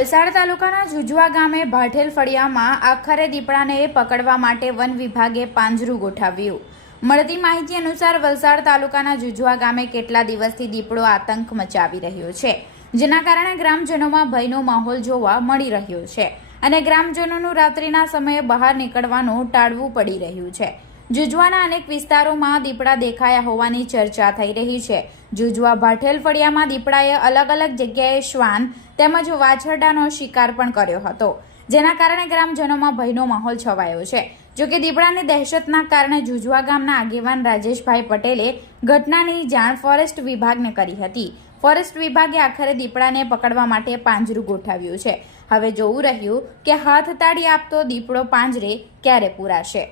વલસાડ તાલુકાના જુજવા ગામે ભાઠેલ ફળિયામાં આખરે દીપડાને પકડવા માટે વન વિભાગે પાંજરું ગોઠવ્યું. મળતી માહિતી અનુસાર વલસાડ તાલુકાના જુજવા ગામે કેટલા દિવસથી દીપડો આતંક મચાવી રહ્યો છે, જેના કારણે ગ્રામજનોમાં ભયનો માહોલ જોવા મળી રહ્યો છે અને ગ્રામજનોનું રાત્રિના સમયે બહાર નીકળવાનું ટાળવું પડી રહ્યું છે. જુજવાના અનેક વિસ્તારોમાં દીપડા દેખાયા હોવાની ચર્ચા થઈ રહી છે. જુજવા ભાઠેલ ફળિયામાં દીપડાએ અલગ અલગ જગ્યાએ શ્વાન તેમજ વાછરડાનો શિકાર પણ કર્યો હતો. જેના કારણે ગ્રામજનોમાં ભયનો માહોલ છવાયો છે. જોકે દીપડાની દહેશતના કારણે જુજવા ગામના આગેવાન રાજેશભાઈ પટેલે ઘટનાની જાણ ફોરેસ્ટ વિભાગને કરી હતી. ફોરેસ્ટ વિભાગે આખરે દીપડાને પકડવા માટે પાંજરું ગોઠવ્યું છે. હવે જોવું રહ્યું કે હાથ તાળી આપતો દીપડો પાંજરે ક્યારે પૂરાશે?